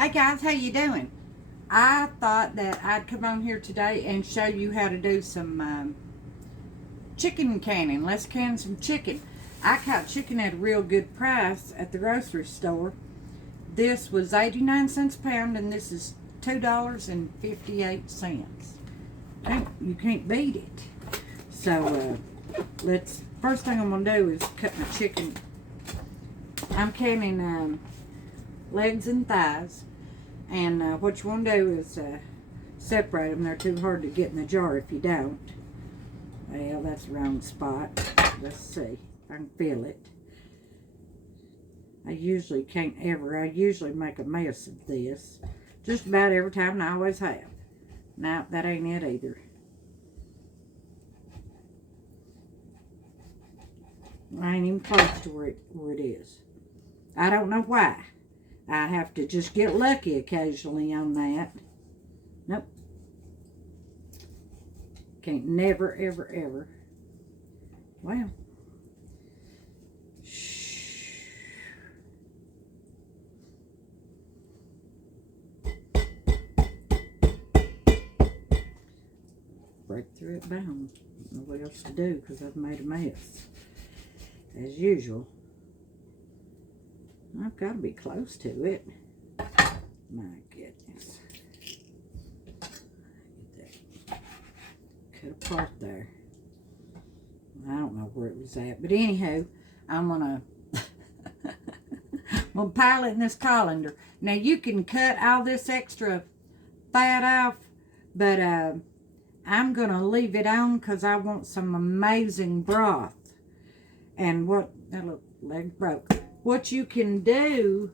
Hey guys, how you doing? I thought that I'd come on here today and show you how to do some chicken canning. Let's can some chicken. I caught chicken at a real good price at the grocery store. This was 89 cents a pound and this is $2.58. You can't beat it. So first thing I'm gonna do is cut my chicken. I'm canning legs and thighs. And what you want to do is separate them. They're too hard to get in the jar if you don't. Well, that's the wrong spot. Let's see if I can feel it. I usually make a mess of this. Just about every time, and I always have. No, that ain't it either. I ain't even close to where it is. I don't know why. I have to just get lucky occasionally on that. Nope. Can't never, ever, ever. Well. Shh. Break through it down. I don't know what else to do because I've made a mess. As usual. I've got to be close to it. My goodness. Get that cut apart there. I don't know where it was at. But anyhow, I'm going to pile it in this colander. Now you can cut all this extra fat off, but I'm going to leave it on because I want some amazing broth. And that little leg broke. What you can do,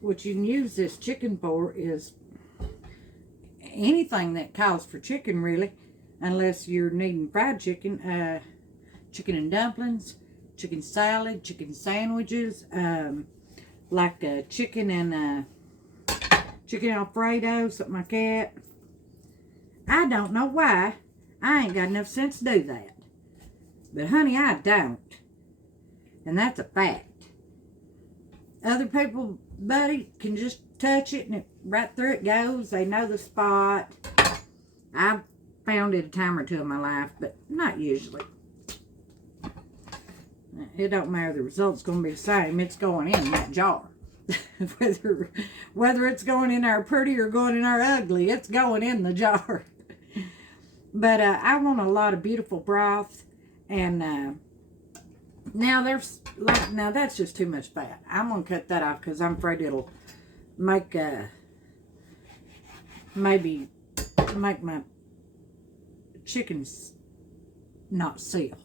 what you can use this chicken for is anything that calls for chicken, really, unless you're needing fried chicken, chicken and dumplings, chicken salad, chicken sandwiches, like chicken and chicken Alfredo, something like that. I don't know why. I ain't got enough sense to do that. But honey, I don't. And that's a fact. Other people, buddy, can just touch it and right through it goes. They know the spot. I've found it a time or two in my life, but not usually. It don't matter. The result's going to be the same. It's going in that jar. whether it's going in our pretty or going in our ugly, it's going in the jar. But I want a lot of beautiful broth, and now that's just too much fat. I'm gonna cut that off because I'm afraid it'll make maybe make my chickens not seal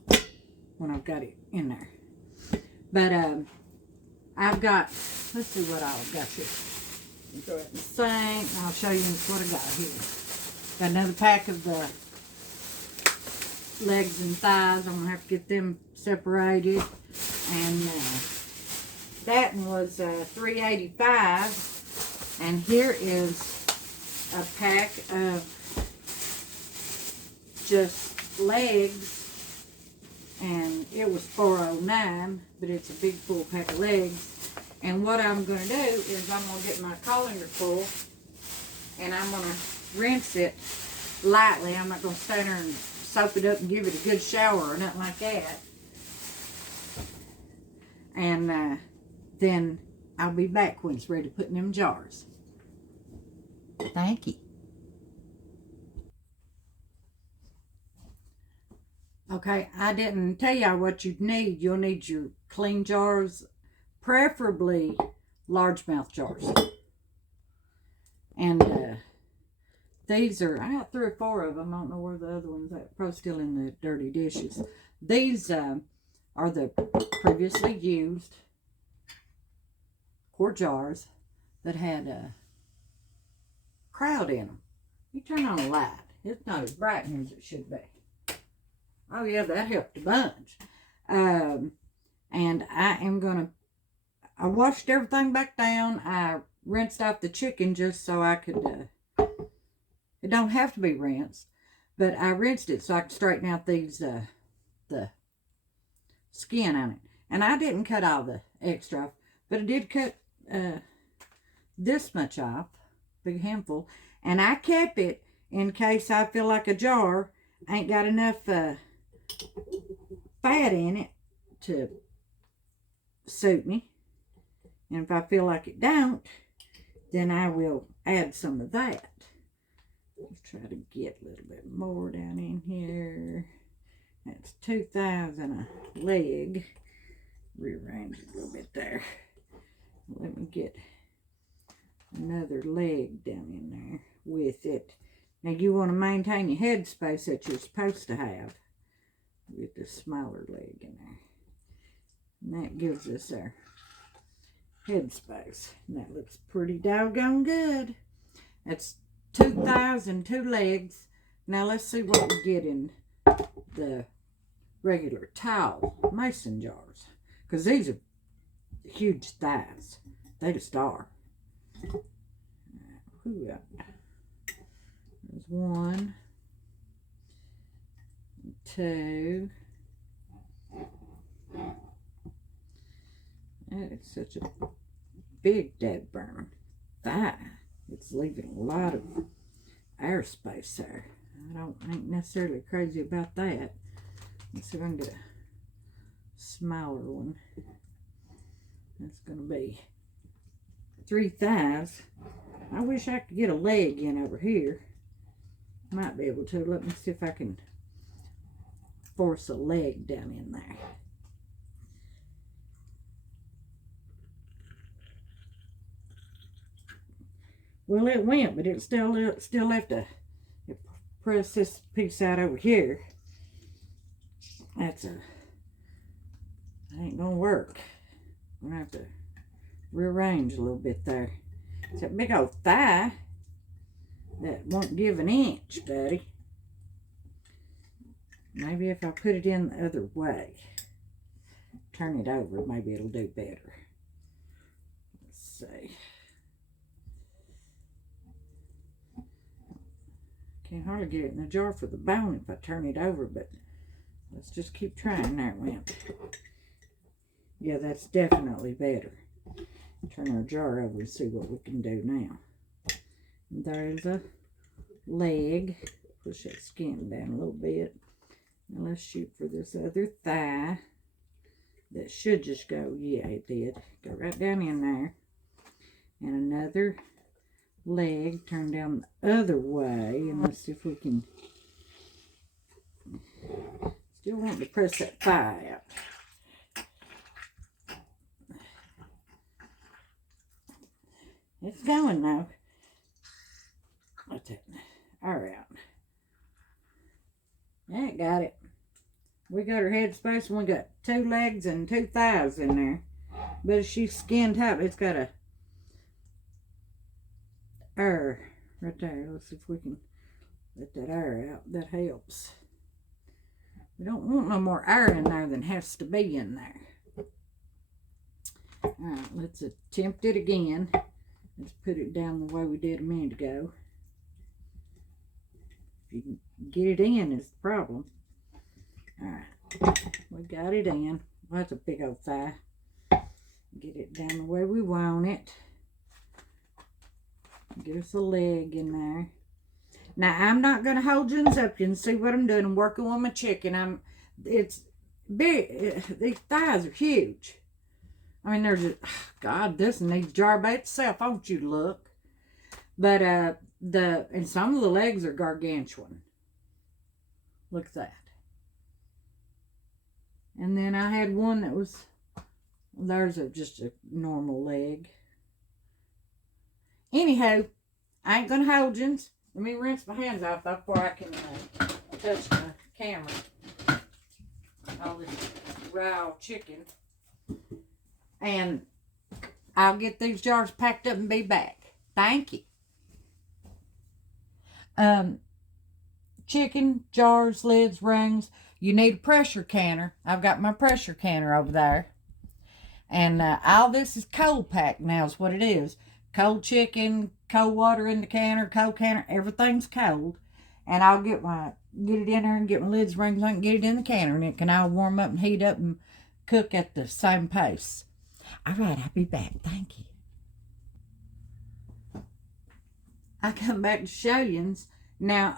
when I've got it in there. But I've got, let's see what I've got here. Go ahead and sink. I'll show you what I got here. Got another pack of the legs and thighs. I'm gonna have to get them separated. And that one was $3.85. And here is a pack of just legs. And it was $4.09, but it's a big full pack of legs. And what I'm going to do is I'm going to get my colander full and I'm going to rinse it lightly. I'm not going to stand there and soap it up and give it a good shower or nothing like that. And then I'll be back when it's ready to put in them jars. Thank you. Okay, I didn't tell y'all what you'd need. You'll need your clean jars, preferably largemouth jars. And these are, I got 3 or 4 of them. I don't know where the other ones are. Probably still in the dirty dishes. These are the previously used quart jars that had crowd in them. You turn on a light. It's not as bright in here as it should be. Oh yeah, that helped a bunch. And I washed everything back down. I rinsed off the chicken just so I could, it don't have to be rinsed, but I rinsed it so I could straighten out these, the skin on it. And I didn't cut all the extra off, but I did cut this much off, big handful, and I kept it in case I feel like a jar ain't got enough fat in it to suit me. And if I feel like it don't, then I will add some of that. Let's try to get a little bit more down in here. That's 2,000 a leg. Rearrange it a little bit there. Let me get another leg down in there with it. Now you want to maintain your head space that you're supposed to have with the smaller leg in there. And that gives us our head space. And that looks pretty doggone good. That's 2,000, 2 legs. Now let's see what we get in the regular tile mason jars. Because these are huge thighs. They just are. There's 1, 2. That is such a big dead burn thigh. It's leaving a lot of airspace there. I ain't necessarily crazy about that. Let's see if I can get a smaller one. That's going to be 3 thighs. I wish I could get a leg in over here. Might be able to. Let me see if I can force a leg down in there. Well, it went, but it still left a. Press this piece out over here. That ain't gonna work. I'm gonna have to rearrange a little bit there. It's a big old thigh that won't give an inch, buddy. Maybe if I put it in the other way, turn it over, maybe it'll do better. Let's see. Can't hardly get it in the jar for the bone if I turn it over, but let's just keep trying. There it went. Yeah, that's definitely better. Turn our jar over and see what we can do now. There's a leg. Push that skin down a little bit. Now let's shoot for this other thigh. That should just go, yeah, it did. Go right down in there. And another leg, turn down the other way, and let's see if we can. Still want to press that thigh out. It's going now. What's that? All right. That got it. We got her head space, and we got 2 legs and 2 thighs in there. But if she's skin tight, it's got a air right there. Let's see if we can let that air out. That helps. We don't want no more air in there than has to be in there. Alright, let's attempt it again. Let's put it down the way we did a minute ago. If you can get it in is the problem. Alright, we got it in. Well, that's a big old thigh. Get it down the way we want it. Get us a leg in there. Now, I'm not going to hold you up. You can see what I'm doing. I'm working with my chicken. It's big. These thighs are huge. I mean, there's God, this needs jar by itself. I want you to look. But, and some of the legs are gargantuan. Look at that. And then I had one that was, there's just a normal leg. Anyhow, I ain't gonna hold you. Let me rinse my hands off before I can touch my camera. All this raw chicken. And I'll get these jars packed up and be back. Thank you. Chicken, jars, lids, rings. You need a pressure canner. I've got my pressure canner over there. And all this is cold packed now is what it is. Cold chicken, cold water in the canner, cold canner, everything's cold. And I'll get it in there and get my lids, rings on, and get it in the canner, and it can all warm up and heat up and cook at the same pace. All right, I'll be back. Thank you. I come back to Shillings. Now,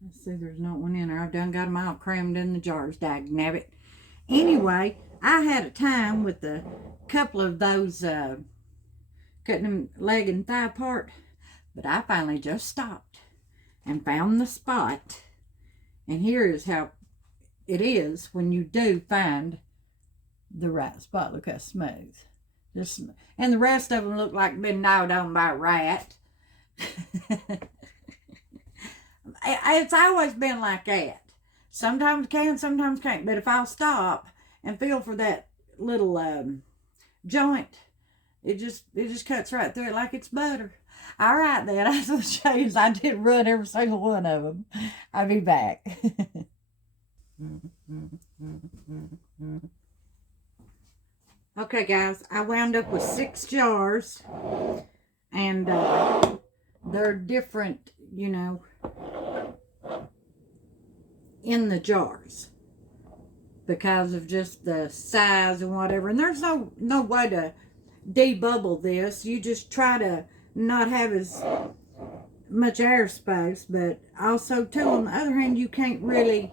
let's see, there's not one in there. I've done got them all crammed in the jars, dag nabbit. Anyway, I had a time with a couple of those cutting them leg and thigh apart, but I finally just stopped and found the spot. And here is how it is when you do find the right spot. Look how smooth. Just, and the rest of them look like been gnawed on by a rat. It's always been like that. Sometimes can, sometimes can't. But if I'll stop and feel for that little joint, it just cuts right through it like it's butter. All right, then. I will show you. I did run every single one of them. I'll be back. Okay, guys. I wound up with 6 jars. And they're different, you know, in the jars because of just the size and whatever. And there's no way to debubble this. You just try to not have as much airspace, but also too, on the other hand, you can't really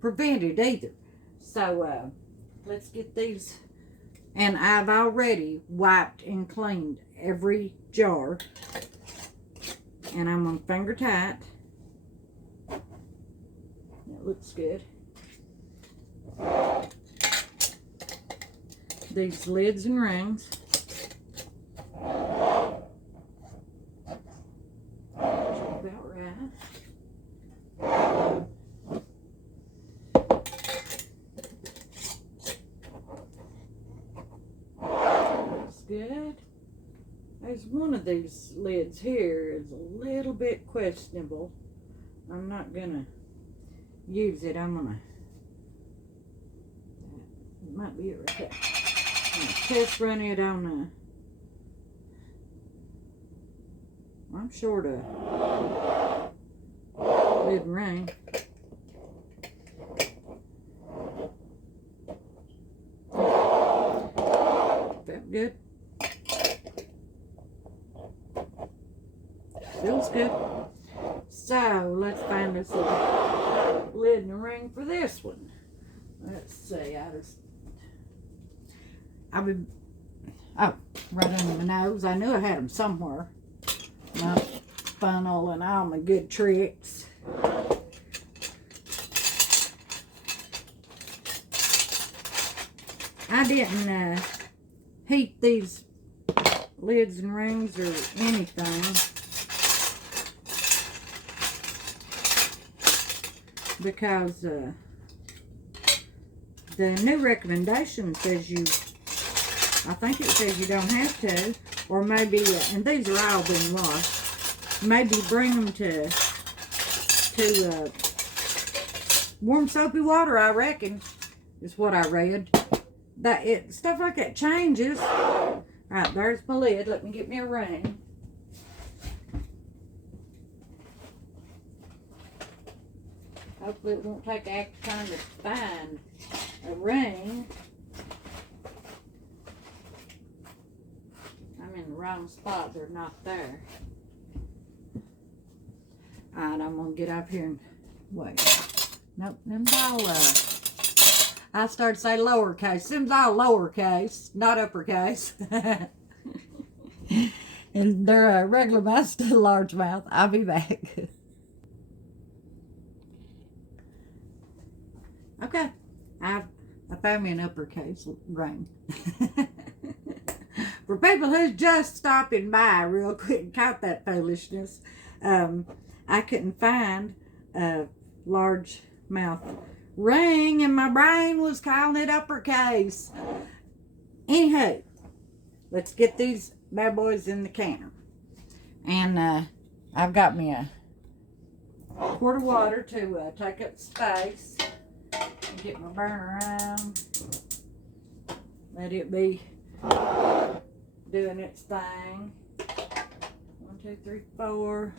prevent it either. So let's get these. And I've already wiped and cleaned every jar, and I'm on finger tight. That looks good. These lids and rings. About right. Looks good. There's one of these lids here is a little bit questionable. I'm not gonna use it. I'm gonna, it might be it right there. I'm gonna test run it on I'm short a lid and ring. Felt good. Feels good. So let's find us a lid and a ring for this one. Let's see. Oh, right under my nose. I knew I had them somewhere. My funnel and all my good tricks. I didn't heat these lids and rings or anything because the new recommendation says I think it says you don't have to, or maybe, and these are all being washed, maybe bring them to warm soapy water, I reckon, is what I read. Stuff like that changes. All right, there's my lid. Let me get me a ring. Hopefully it won't take extra time to find a ring. I'm in the wrong spot. They're not there. Alright, I'm going to get up here and wait. Nope, them's all, I started to say lowercase. Them's all lowercase, not uppercase. And they're regular mouth, still largemouth. I'll be back. Okay, I found me an uppercase ring. For people who's just stopping by real quick and caught that foolishness, I couldn't find a large mouth ring and my brain was calling it uppercase. Anywho, let's get these bad boys in the can. And I've got me a quart of water to take up space. Get my burner on. Let it be doing its thing. 1, 2, 3, 4,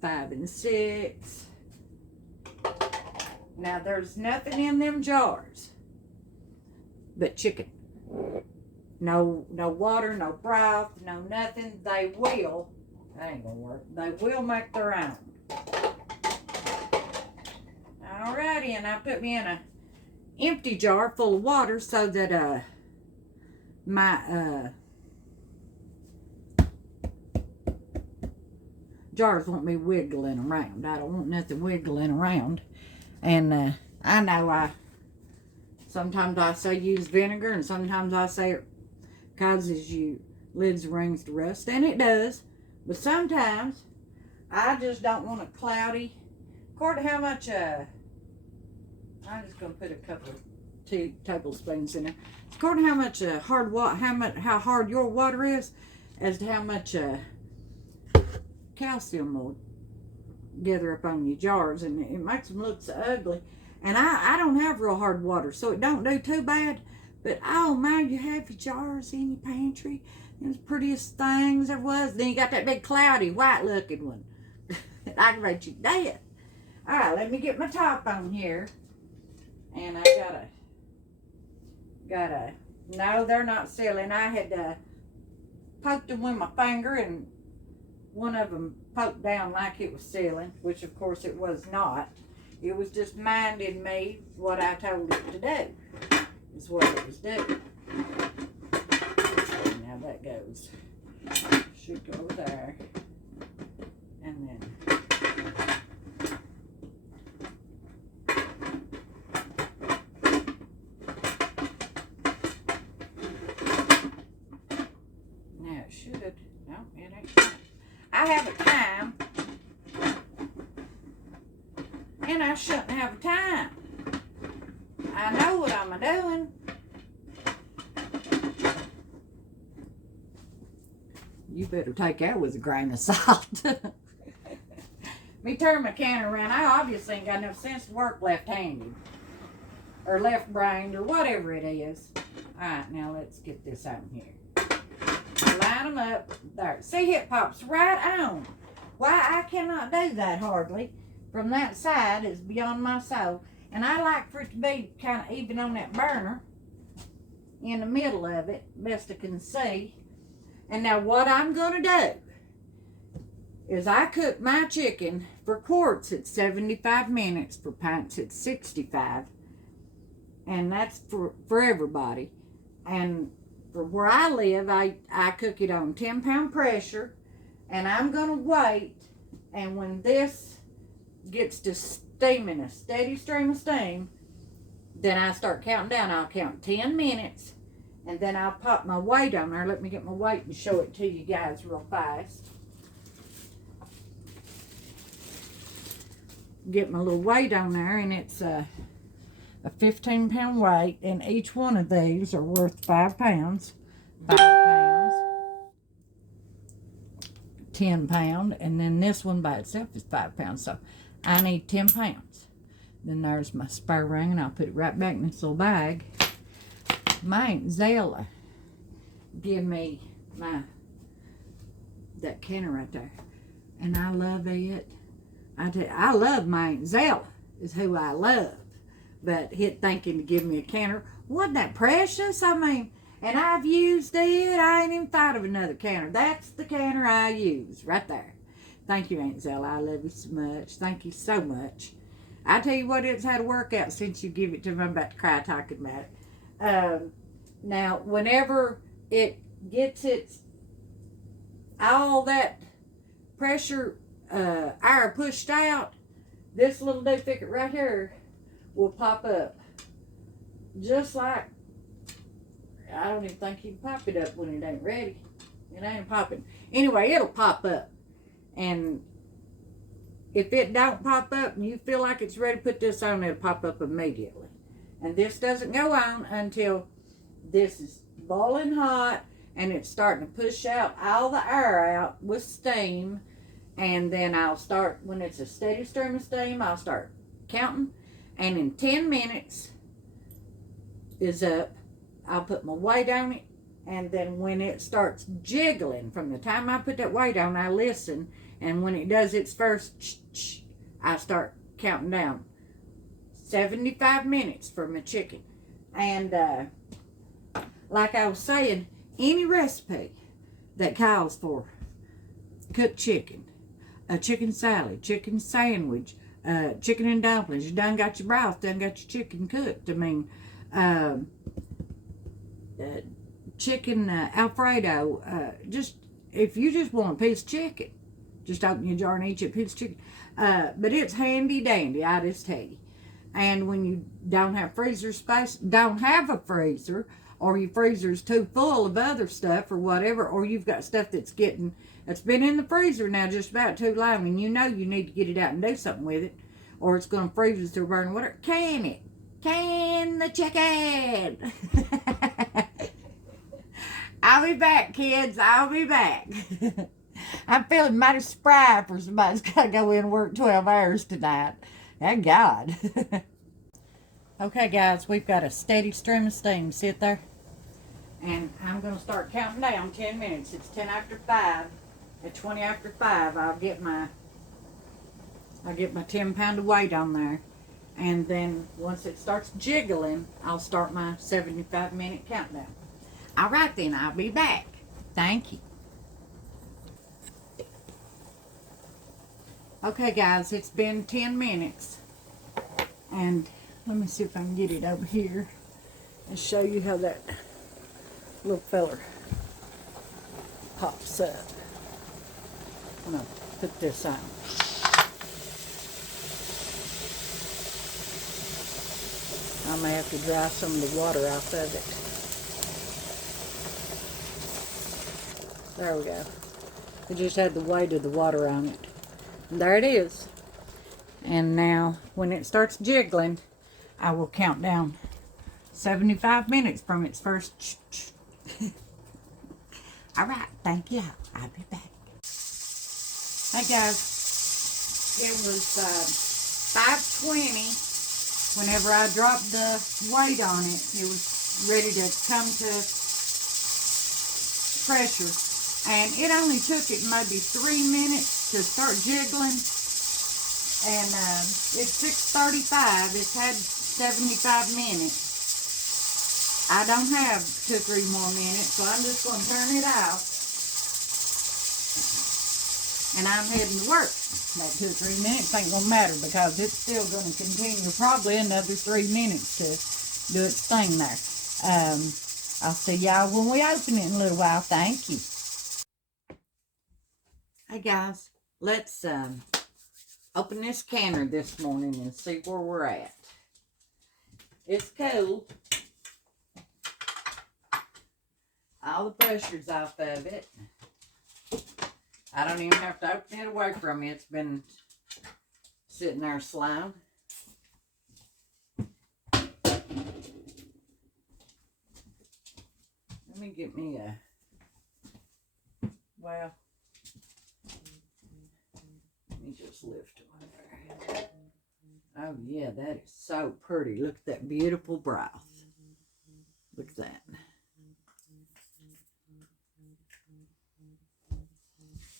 5, and 6. Now there's nothing in them jars but chicken. No water, no broth, no nothing. They will, that ain't gonna work. They will make their own. Alrighty, and I put me in a empty jar full of water so that my jars won't be wiggling around. I don't want nothing wiggling around. And I know sometimes I say use vinegar, and sometimes I say it causes you lids rings to rust, and it does. But sometimes I just don't want it cloudy. According to how much I'm just gonna put a couple of tablespoons in there. According to how much how hard your water is, as to how much calcium will gather up on your jars, and it makes them look so ugly. And I don't have real hard water, so it don't do too bad. But oh man, you have your jars in your pantry. It's the prettiest things there was. Then you got that big cloudy white looking one. It aggravates you to death. All right, let me get my top on here. And I gotta, no, they're not sealing. I had poked them with my finger, and one of them poked down like it was sealing, which of course it was not. It was just minding me what I told it to do, is what it was doing. Okay, now that goes, should go there, and then now it should, no, it ain't. I have a time, and I shouldn't have a time. I know what I'm doing. You better take that with a grain of salt. Me turn my canner around. I obviously ain't got enough sense to work left-handed, or left-brained, or whatever it is. All right, now let's get this out in here. Line them up. There. See, it pops right on. Why I cannot do that hardly from that side is beyond my soul. And I like for it to be kind of even on that burner in the middle of it, best I can see. And now what I'm going to do is I cook my chicken. For quarts it's 75 minutes, for pints it's 65. And that's for everybody. And for where I live, I cook it on 10-pound pressure, and I'm going to wait, and when this gets to steaming, a steady stream of steam, then I start counting down. I'll count 10 minutes, and then I'll pop my weight on there. Let me get my weight and show it to you guys real fast. Get my little weight on there, and it's a 15-pound weight, and each one of these are worth 5 pounds. 5 pounds, 10 pound, and then this one by itself is 5 pounds. So I need 10 pounds. Then there's my spare ring, and I'll put it right back in this little bag. My Aunt Zella give me that canner right there, and I love it. I love my Aunt Zella, is who I love. But hit thinking to give me a canner, wasn't that precious? I mean, and I've used it. I ain't even thought of another canner. That's the canner I use right there. Thank you, Aunt Zella. I love you so much. Thank you so much. I tell you what, it's had a workout since you give it to me. I'm about to cry talking about it. Now, whenever it gets all that pressure air pushed out, this little doohickey right here will pop up, just like, I don't even think you can pop it up when it ain't ready. It ain't popping. Anyway, it'll pop up, and if it don't pop up and you feel like it's ready to put this on, it'll pop up immediately. And this doesn't go on until this is boiling hot and it's starting to push out all the air out with steam. And then I'll start, when it's a steady stream of steam, I'll start counting. And in 10 minutes is up, I'll put my weight on it. And then when it starts jiggling, from the time I put that weight on, I listen. And when it does its first I start counting down. 75 minutes for my chicken. And like I was saying, any recipe that calls for cooked chicken, a chicken salad, chicken sandwich, chicken and dumplings. You done got your broth, done got your chicken cooked. I mean, uh, chicken Alfredo. Just if you just want a piece of chicken, just open your jar and eat your piece of chicken. But it's handy dandy, I just tell you. And when you don't have freezer space, don't have a freezer, or your freezer's too full of other stuff or whatever, or you've got stuff that's been in the freezer now just about too long, and you know you need to get it out and do something with it, or it's going to freeze to burn water. Can it? Can the chicken? I'll be back, kids. I'll be back. I'm feeling mighty spry for somebody's got to go in and work 12 hours tonight. Thank God. Okay, guys, we've got a steady stream of steam. Sit there. And I'm going to start counting down 10 minutes. It's 10 after 5. At 20 after 5, I'll get my 10-pound of weight on there. And then once it starts jiggling, I'll start my 75-minute countdown. All right, then, I'll be back. Thank you. Okay, guys, it's been 10 minutes. And let me see if I can get it over here and show you how that little feller pops up. I'm going to put this on. I may have to dry some of the water off of it. There we go. It just had the weight of the water on it. And there it is. And now, when it starts jiggling, I will count down 75 minutes from its first All right, thank you. I'll be back. Hey guys, it was 5:20 whenever I dropped the weight on it. It was ready to come to pressure, and it only took it maybe 3 minutes to start jiggling. And it's 6:35. It's had 75 minutes. I don't have 2 or 3 more minutes, so I'm just going to turn it off. And I'm heading to work. That 2 or 3 minutes ain't going to matter because it's still going to continue probably another 3 minutes to do its thing there. I'll see y'all when we open it in a little while. Thank you. Hey guys, let's open this canner this morning and see where we're at. It's cool. All the pressure's off of it. I don't even have to open it away from it. It's been sitting there slow. Let me get me a, well, let me just lift one there. Oh yeah, that is so pretty. Look at that beautiful broth. Look at that.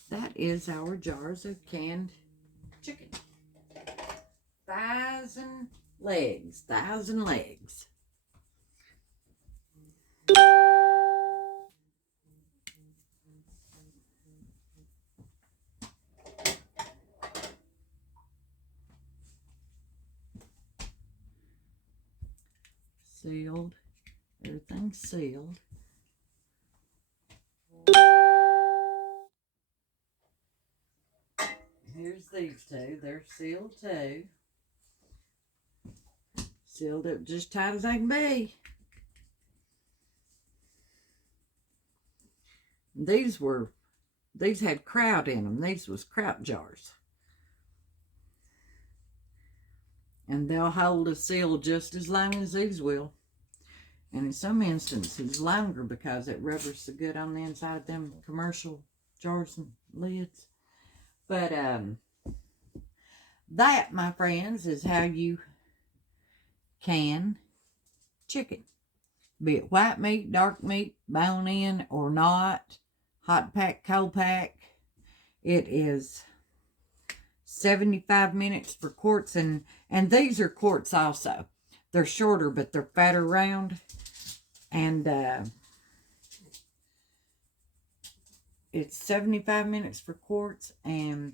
That is our jars of canned chicken. Thighs and legs. Thighs and legs. Sealed. Everything's sealed. Here's these two. They're sealed too. Sealed up just tight as they can be. These had kraut in them. These was kraut jars. And they'll hold a seal just as long as these will. And in some instances longer because it rubber's so good on the inside of them commercial jars and lids. But that, my friends, is how you can chicken. Be it white meat, dark meat, bone in or not, hot pack, cold pack. It is 75 minutes for quarts, and these are quarts also. They're shorter, but they're fatter round. And it's 75 minutes for quarts and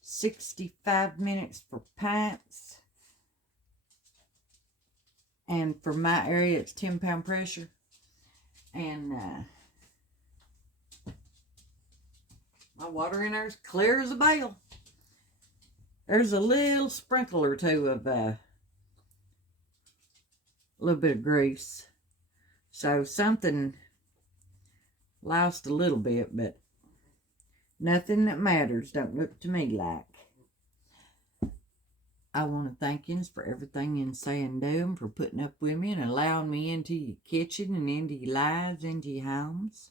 65 minutes for pints. And for my area, it's 10-pound pressure. And my water in there is clear as a bell. There's a little sprinkle or two of a little bit of grease. So something lost a little bit, but nothing that matters, don't look to me like. I want to thank you for everything you say and do, and for putting up with me and allowing me into your kitchen and into your lives, into your homes.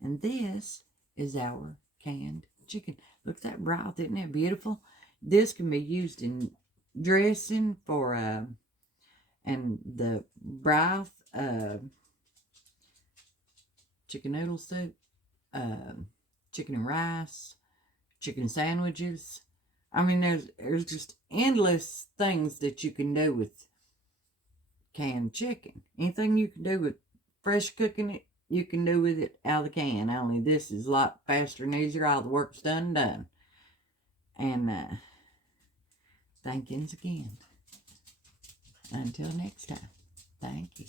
And this is our canned chicken. Look at that broth, isn't that beautiful? This can be used in dressing for, and the broth, chicken noodle soup, chicken and rice, chicken sandwiches. I mean, there's just endless things that you can do with canned chicken. Anything you can do with fresh cooking it, you can do with it out of the can. Only this is a lot faster and easier. All the work's done. And thank yous again. Until next time, thank you.